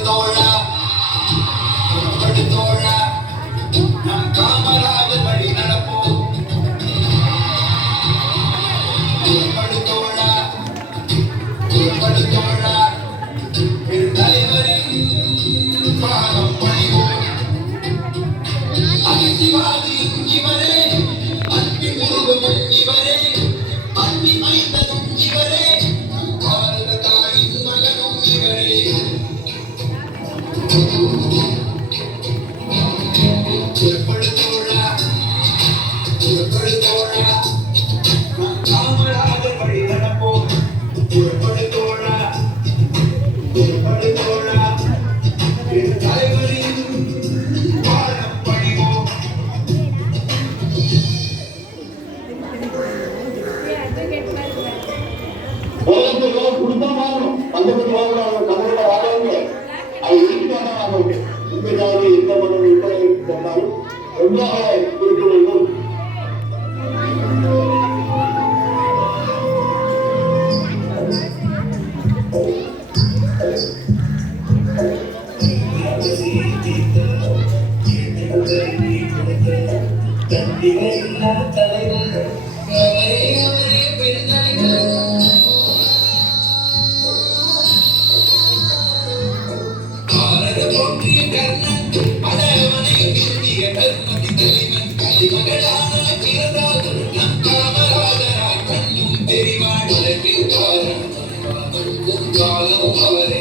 தோழா தோழா நம் காமராஜர் வழி நடப்போம் தோழா தோழா தலைவரின் பாதம் பணிவோம் அகிசிவாதி இவரே அன்பின் உருவமும் இவரே அன்பி மைந்தனும் இவரே பாரத தாயின் மகனும் இவரே தோழா காமராஜர் வழி நடப்போம் தோழா தோழா தலைவரின் பாதம் பணிவோம் குடும்பம் வாங்கணும் பந்தப்பட்டு வாங்கணும் தமிழோட வாழவங்க அது வீட்டுக்காக வாங்க உண்மையாக எந்த மனம் சொன்னாலும் ஒன்றாக இருக்க வேண்டும். காலம் அவரே